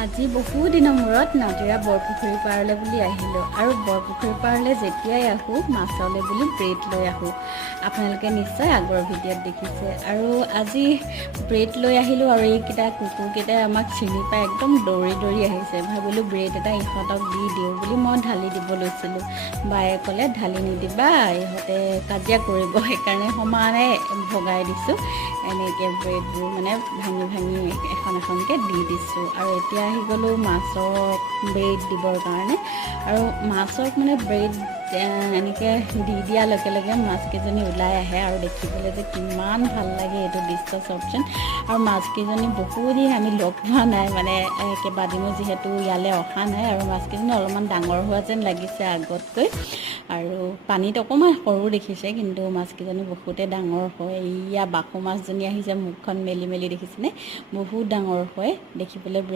আজি বহু দিনৰ মূৰত নাজিৰা বৰপুখুৰী পাৰলৈ বুলি আহিলোঁ আৰু বৰপুখুৰী পাৰলৈ যেতিয়াই আহোঁ মাছলৈ বুলি ব্ৰেড লৈ আহোঁ। আপোনালোকে নিশ্চয় আগৰ ভিডিঅ'ত দেখিছে। আৰু আজি ব্ৰেড লৈ আহিলোঁ আৰু এইকেইটা কুকুৰকেইটাই আমাক চিনি পাই একদম দৌৰি দৌৰি আহিছে। ভাবিলোঁ ব্ৰেড এটা ইহঁতক দি দিওঁ বুলি মই ঢালি দিব লৈছিলোঁ। বায়ে ক'লে ঢালি নিদিবা, ইহঁতে কাজিয়া কৰিব, সেইকাৰণে সমানে ভগাই দিছোঁ। এনেকৈ ব্ৰেডবোৰ মানে ভাঙি ভাঙি এখন এখনকৈ দি দিছোঁ। আৰু এতিয়া আহি গ'লোঁ মাছক ব্ৰেড দিবৰ কাৰণে। আৰু মাছক মানে ব্ৰেড এনেকৈ দি দিয়াৰ লগে লগে মাছকেইজনী ওলাই আহে আৰু দেখিবলৈ যে কিমান ভাল লাগে এইটো দৃশ্য চাওকচোন। আৰু মাছকেইজনী বহুদিন আমি লগ পোৱা নাই, মানে কেইবাদিনো যিহেতু ইয়ালৈ অহা নাই। আৰু মাছকেইজনী অলপমান ডাঙৰ হোৱা যেন লাগিছে আগতকৈ। আৰু পানীত অকণমান সৰু দেখিছে, কিন্তু মাছকেইজনী বহুতে ডাঙৰ হয়। এয়া বাহু মাছজনী আহিছে, মুখখন মেলি মেলি দেখিছেনে, বহুত ডাঙৰ হয়, দেখিবলৈ বিৰাট